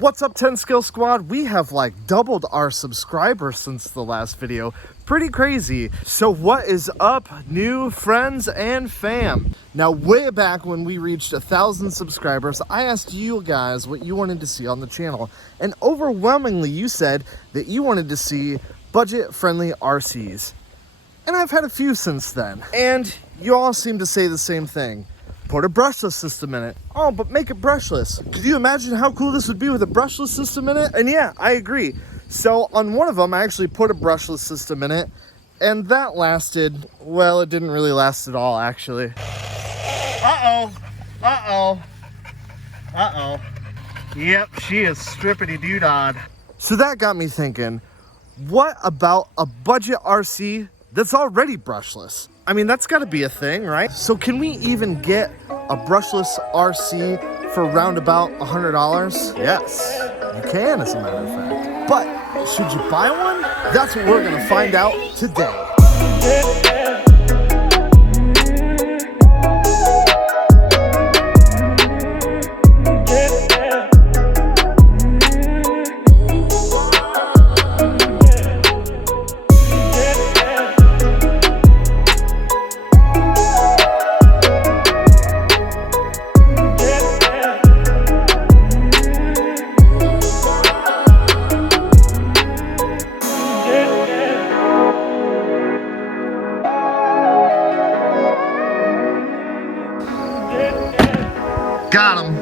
What's up, 10 Skill Squad? We have like doubled our subscribers since the last video. Pretty crazy. So what is up, new friends and fam? Now, way back when we reached 1,000 subscribers, I asked you guys what you wanted to see on the channel. And overwhelmingly, you said that you wanted to see budget-friendly RCs. And I've had a few since then. And you all seem to say the same thing. Put a brushless system in it. Oh, but make it brushless. Could you imagine how cool this would be with a brushless system in it? And yeah, I agree. So on one of them, I actually put a brushless system in it, and that lasted, well, it didn't really last at all, actually. Yep, she is strippity-doo-dod. So that got me thinking, what about a budget RC that's already brushless? I mean, that's gotta be a thing, right? So can we even get a brushless RC for roundabout $100? Yes, you can, as a matter of fact. But should you buy one? That's what we're gonna find out today. Got him.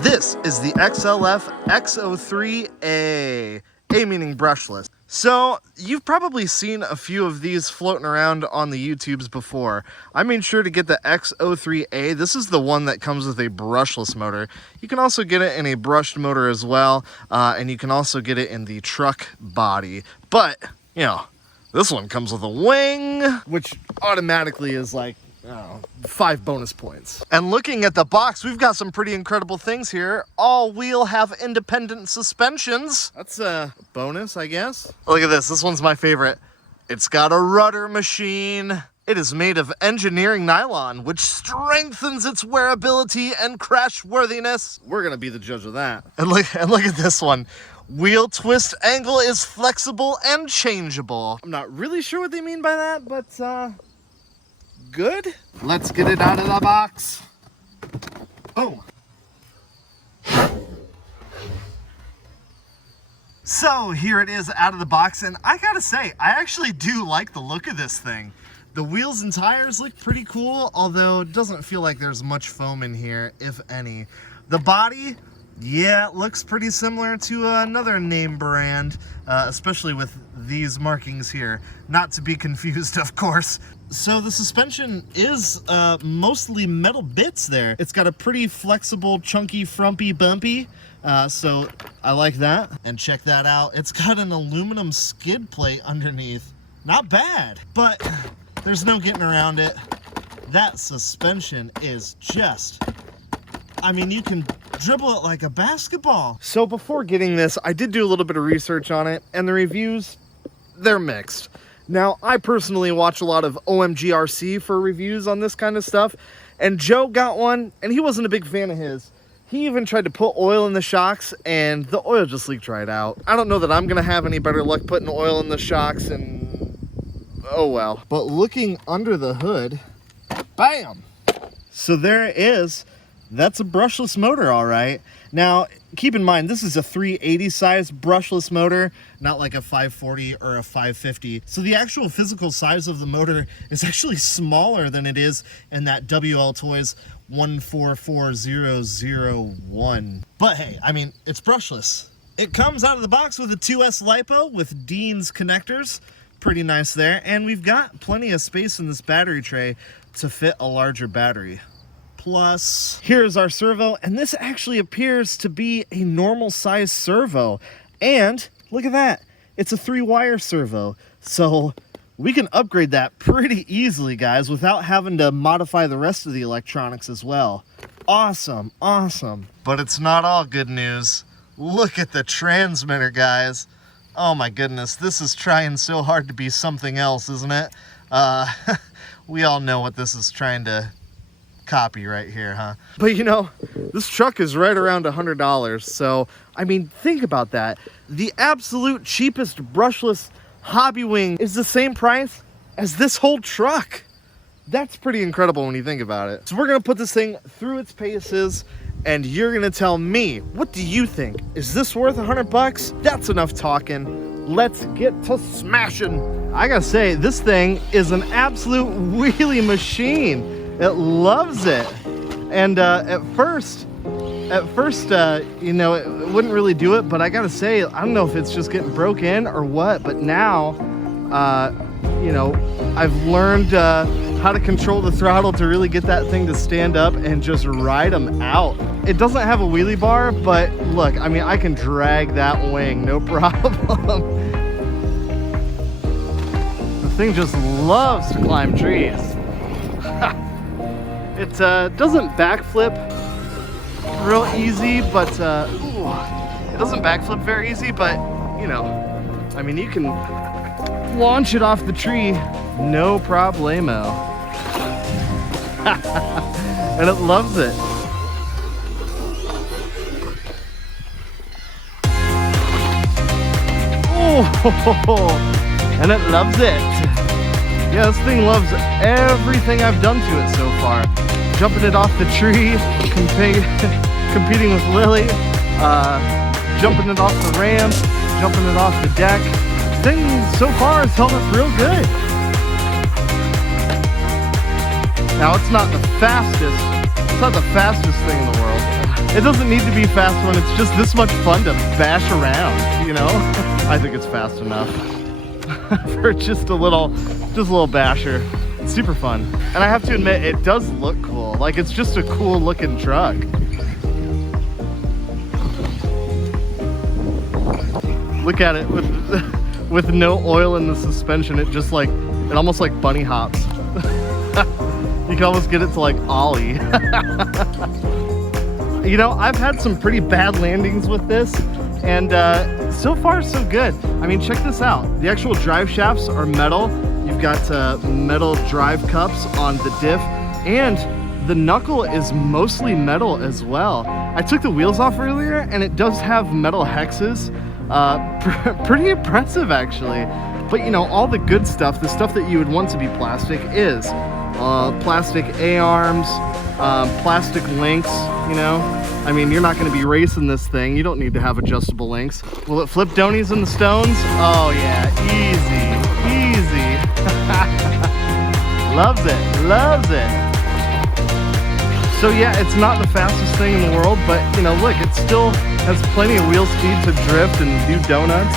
This is the XLF X03A. A meaning brushless. So you've probably seen a few of these floating around on the YouTubes before. I made sure to get the X03A. This is the one that comes with a brushless motor. You can also get it in a brushed motor as well, and you can also get it in the truck body. But, you know, this one comes with a wing, which automatically is like, 5 bonus points. And looking at the box, we've got some pretty incredible things here. All wheel have independent suspensions. That's a bonus, I guess. Look at this. This one's my favorite. It's got a rudder machine. It is made of engineering nylon, which strengthens its wearability and crash worthiness. We're gonna be the judge of that. And look at this one. Wheel twist angle is flexible and changeable. I'm not really sure what they mean by that, but good. Let's get it out of the box. Boom. So here it is out of the box, and I gotta say, I actually do like the look of this thing. The wheels and tires look pretty cool, although it doesn't feel like there's much foam in here, if any. The body, yeah, it looks pretty similar to another name brand, especially with these markings here. Not to be confused, of course. So the suspension is mostly metal bits there. It's got a pretty flexible, chunky, frumpy, bumpy, so I like that. And check that out. It's got an aluminum skid plate underneath. Not bad, but there's no getting around it. That suspension is just, I mean, you can dribble it like a basketball. So before getting this, I did do a little bit of research on it, and the reviews, they're mixed. Now, I personally watch a lot of OMGRC for reviews on this kind of stuff, and Joe got one, and he wasn't a big fan of his. He even tried to put oil in the shocks, and the oil just leaked right out. I don't know that I'm gonna have any better luck putting oil in the shocks, and oh well. But looking under the hood, bam! So there it is. That's a brushless motor, all right. Now, keep in mind, this is a 380 size brushless motor, not like a 540 or a 550. So the actual physical size of the motor is actually smaller than it is in that WL Toys 144001. But hey, I mean, it's brushless. It comes out of the box with a 2S LiPo with Dean's connectors. Pretty nice there. And we've got plenty of space in this battery tray to fit a larger battery. Plus, here's our servo, and this actually appears to be a normal size servo. And look at that, it's a 3-wire servo. So we can upgrade that pretty easily, guys, without having to modify the rest of the electronics as well. Awesome, awesome. But it's not all good news. Look at the transmitter, guys. Oh my goodness, this is trying so hard to be something else, isn't it? We all know what this is trying to copy right here, huh? But you know, this truck is right around $100. So, I mean, think about that. The absolute cheapest brushless hobby wing is the same price as this whole truck. That's pretty incredible when you think about it. So we're gonna put this thing through its paces and you're gonna tell me, what do you think? Is this worth $100? That's enough talking. Let's get to smashing. I gotta say, this thing is an absolute wheelie machine. It loves it. And at first, you know, it wouldn't really do it, but I gotta say, I don't know if it's just getting broke in or what, but now, you know, I've learned how to control the throttle to really get that thing to stand up and just ride them out. It doesn't have a wheelie bar, but look, I mean, I can drag that wing, no problem. The thing just loves to climb trees. It doesn't backflip real easy, but it doesn't backflip very easy, but you know, I mean, you can launch it off the tree, no problemo. And it loves it. Oh, and it loves it. Yeah, this thing loves everything I've done to it so far. Jumping it off the tree, competing with Lily, jumping it off the ramp, jumping it off the deck. Thing so far has held up real good. Now it's not the fastest thing in the world. It doesn't need to be fast when it's just this much fun to bash around, you know? I think it's fast enough for just a little basher. It's super fun. And I have to admit, it does look cool. Like, it's just a cool looking truck. Look at it with no oil in the suspension. It just like, it almost like bunny hops. You can almost get it to like ollie. You know, I've had some pretty bad landings with this, and so far so good. I mean, check this out. The actual drive shafts are metal. You've got metal drive cups on the diff, and the knuckle is mostly metal as well. I took the wheels off earlier, and it does have metal hexes. Pretty impressive, actually. But you know, all the good stuff, the stuff that you would want to be plastic, is plastic A-arms, plastic links, you know. I mean, you're not going to be racing this thing. You don't need to have adjustable links. Will it flip donies in the stones? Oh yeah, easy, easy. Loves it, loves it. So yeah, it's not the fastest thing in the world, but you know, look, it still has plenty of wheel speed to drift and do donuts.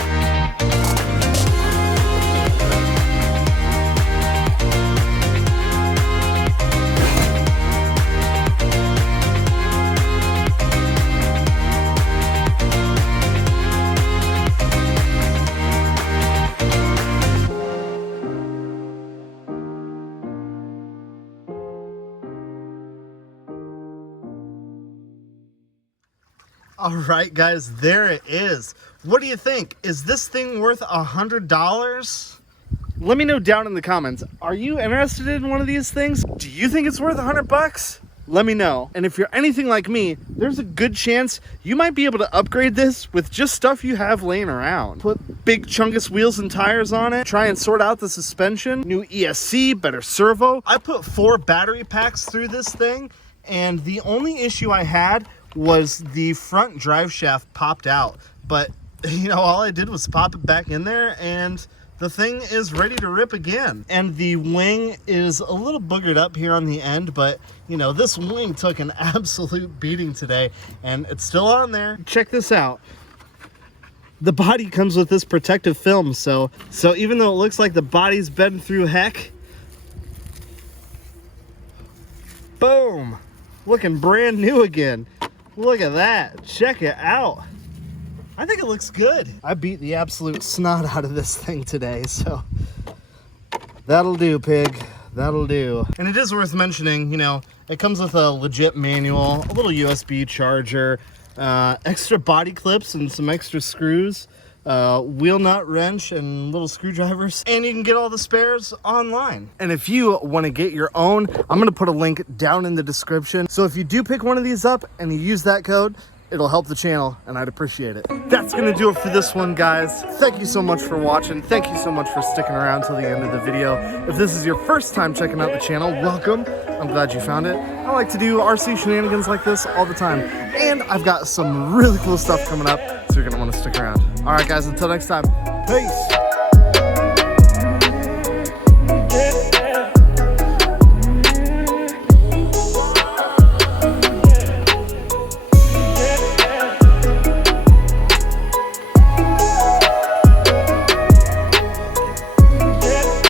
All right, guys, there it is. What do you think? Is this thing worth $100? Let me know down in the comments. Are you interested in one of these things? Do you think it's worth $100? Let me know. And if you're anything like me, there's a good chance you might be able to upgrade this with just stuff you have laying around. Put big chungus wheels and tires on it, try and sort out the suspension, new ESC, better servo. I put 4 battery packs through this thing, and the only issue I had was the front drive shaft popped out. But you know, all I did was pop it back in there and the thing is ready to rip again. And the wing is a little boogered up here on the end, but you know, this wing took an absolute beating today and it's still on there. Check this out. The body comes with this protective film, so even though it looks like the body's been through heck, boom, looking brand new again. Look at that. Check it out. I think it looks good. I beat the absolute snot out of this thing today, so that'll do, pig. That'll do. And it is worth mentioning, you know, it comes with a legit manual, a little USB charger, extra body clips and some extra screws. wheel nut, wrench, and little screwdrivers. And you can get all the spares online. And if you want to get your own, I'm going to put a link down in the description. So if you do pick one of these up and you use that code, it'll help the channel, and I'd appreciate it. That's gonna do it for this one, guys. Thank you so much for watching. Thank you so much for sticking around till the end of the video. If this is your first time checking out the channel, welcome. I'm glad you found it. I like to do RC shenanigans like this all the time. And I've got some really cool stuff coming up, so you're gonna wanna stick around. All right, guys, until next time, peace.